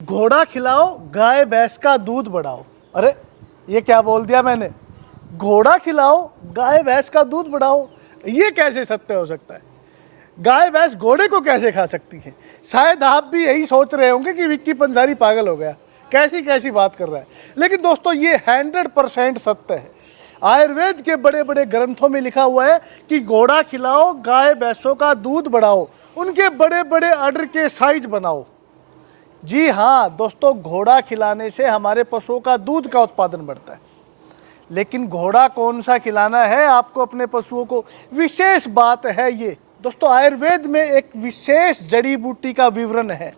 घोड़ा खिलाओ, गाय भैंस का दूध बढ़ाओ। अरे ये क्या बोल दिया मैंने? घोड़ा खिलाओ, गाय भैंस का दूध बढ़ाओ, ये कैसे सत्य हो सकता है? गाय भैंस घोड़े को कैसे खा सकती है? शायद आप भी यही सोच रहे होंगे कि विक्की पंसारी पागल हो गया, कैसी कैसी बात कर रहा है। लेकिन दोस्तों ये 100% सत्य है। आयुर्वेद के बड़े बड़े ग्रंथों में लिखा हुआ है कि घोड़ा खिलाओ, गाय भैंसों का दूध बढ़ाओ, उनके बड़े बड़े अडर के साइज बनाओ। जी हाँ दोस्तों, घोड़ा खिलाने से हमारे पशुओं का दूध का उत्पादन बढ़ता है। लेकिन घोड़ा कौन सा खिलाना है आपको अपने पशुओं को, विशेष बात है ये। दोस्तों आयुर्वेद में एक विशेष जड़ी बूटी का विवरण है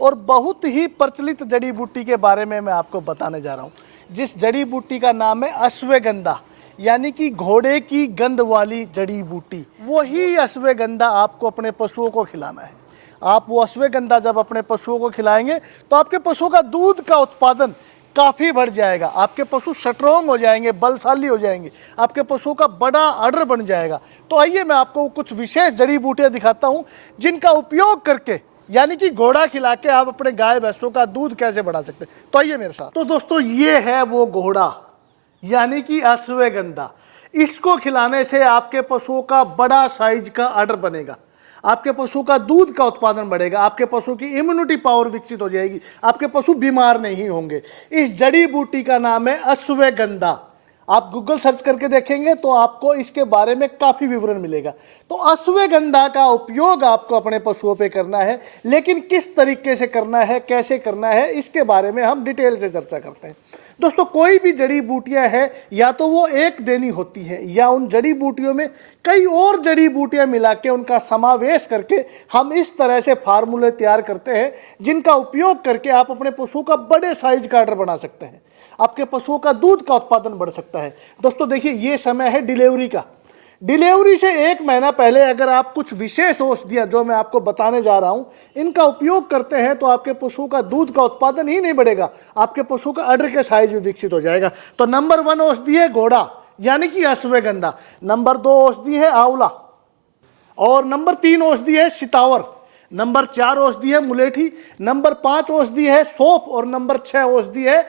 और बहुत ही प्रचलित जड़ी बूटी के बारे में मैं आपको बताने जा रहा हूँ, जिस जड़ी बूटी का नाम है अश्वगंधा, यानी कि घोड़े की गंध वाली जड़ी बूटी। वही अश्वगंधा आपको अपने पशुओं को खिलाना है। आप वो अश्वगंधा जब अपने पशुओं को खिलाएंगे तो आपके पशुओं का दूध का उत्पादन काफ़ी बढ़ जाएगा, आपके पशु स्ट्रॉन्ग हो जाएंगे, बलशाली हो जाएंगे, आपके पशुओं का बड़ा आर्डर बन जाएगा। तो आइए मैं आपको कुछ विशेष जड़ी बूटियां दिखाता हूं जिनका उपयोग करके, यानी कि घोड़ा खिला के आप अपने गाय भैंसों का दूध कैसे बढ़ा सकते हैं। तो आइए मेरे साथ। तो दोस्तों ये है वो घोड़ा, यानी कि अश्वगंधा। इसको खिलाने से आपके पशुओं का बड़ा साइज का आर्डर बनेगा, आपके पशु का दूध का उत्पादन बढ़ेगा, आपके पशु की इम्यूनिटी पावर विकसित हो जाएगी, आपके पशु बीमार नहीं होंगे। इस जड़ी बूटी का नाम है अश्वगंधा। आप गूगल सर्च करके देखेंगे तो आपको इसके बारे में काफी विवरण मिलेगा। तो अश्वगंधा का उपयोग आपको अपने पशुओं पे करना है, लेकिन किस तरीके से करना है, कैसे करना है, इसके बारे में हम डिटेल से चर्चा करते हैं। दोस्तों कोई भी जड़ी बूटियां है, या तो वो एक देनी होती है या उन जड़ी बूटियों में कई और जड़ी बूटियां मिला के उनका समावेश करके हम इस तरह से फार्मूले तैयार करते हैं जिनका उपयोग करके आप अपने पशुओं का बड़े साइज का आर्डर बना सकते हैं, आपके पशुओं का दूध का उत्पादन बढ़ सकता है। दोस्तों देखिए ये समय है डिलीवरी का। डिलीवरी से 1 महीना पहले अगर आप कुछ विशेष औषधियां जो मैं आपको बताने जा रहा हूं इनका उपयोग करते हैं तो आपके पशुओं का दूध का उत्पादन ही नहीं बढ़ेगा, आपके पशुओं का अडर के साइज भी विकसित हो जाएगा। तो नंबर 1 औषधि है घोड़ा, यानी कि अश्वगंधा। नंबर 2 औषधि है आंवला, और नंबर 3 औषधि है सितावर। नंबर 4 औषधि है मुलेठी। नंबर 5 औषधि है सौंफ, और नंबर 6 औषधि है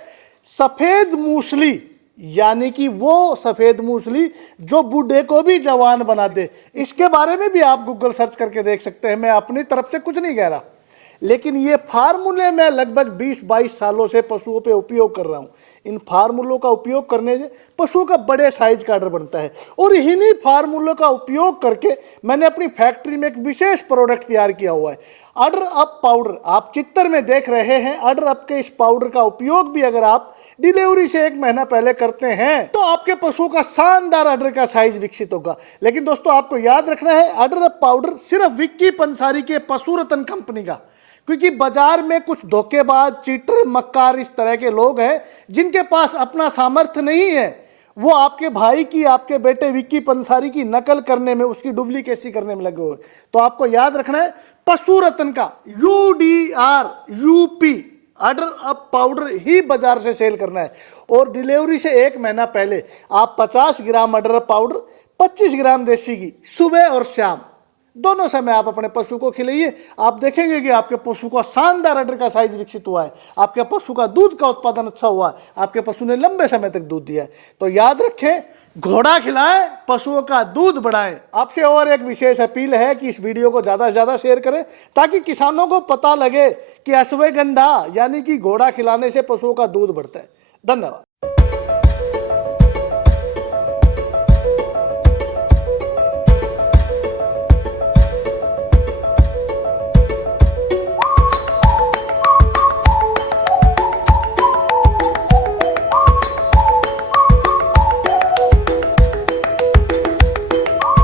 सफेद मूसली, यानी कि वो सफेद मूसली जो बूढ़े को भी जवान बना दे। इसके बारे में भी आप गूगल सर्च करके देख सकते हैं, मैं अपनी तरफ से कुछ नहीं कह रहा, लेकिन ये फार्मूले मैं लगभग 20-22 सालों से पशुओं पे उपयोग कर रहा हूं। इन फार्मूलों का उपयोग करने से पशुओं का बड़े साइज का आर्डर बनता है, और इन्हीं फार्मूलों का उपयोग करके मैंने अपनी फैक्ट्री में एक विशेष प्रोडक्ट तैयार किया हुआ है, अडर अप पाउडर। आप चित्र में देख रहे हैं अडर अप के इस पाउडर का उपयोग भी अगर आप डिलीवरी से 1 महीना पहले करते हैं तो आपके पशुओं का शानदार अडर का साइज विकसित होगा। लेकिन दोस्तों आपको याद रखना है, अडर अप पाउडर सिर्फ विक्की पंसारी के पशु रत्न कंपनी का, क्योंकि बाजार में कुछ धोखेबाज, चीटर, मक्कार इस तरह के लोग हैं जिनके पास अपना सामर्थ्य नहीं है, वो आपके भाई की, आपके बेटे विक्की पंसारी की नकल करने में, उसकी डुप्लीकेसी करने में लगे हुए। तो आपको याद रखना है पशु रत्न का UDRUP अडर अप पाउडर ही बाजार से सेल करना है, और डिलीवरी से 1 महीना पहले आप 50 ग्राम अडर अप पाउडर, 25 ग्राम देसी घी सुबह और शाम दोनों समय आप अपने पशु को खिलाइए। आप देखेंगे कि आपके पशु का शानदार अडर का साइज विकसित हुआ है, आपके पशु का दूध का उत्पादन अच्छा हुआ है, आपके पशु ने लंबे समय तक दूध दिया है। तो याद रखें, घोड़ा खिलाएं, पशुओं का दूध बढ़ाएं। आपसे और एक विशेष अपील है कि इस वीडियो को ज़्यादा से ज़्यादा शेयर करें ताकि किसानों को पता लगे कि अश्वगंधा यानी कि घोड़ा खिलाने से पशुओं का दूध बढ़ता है। धन्यवाद।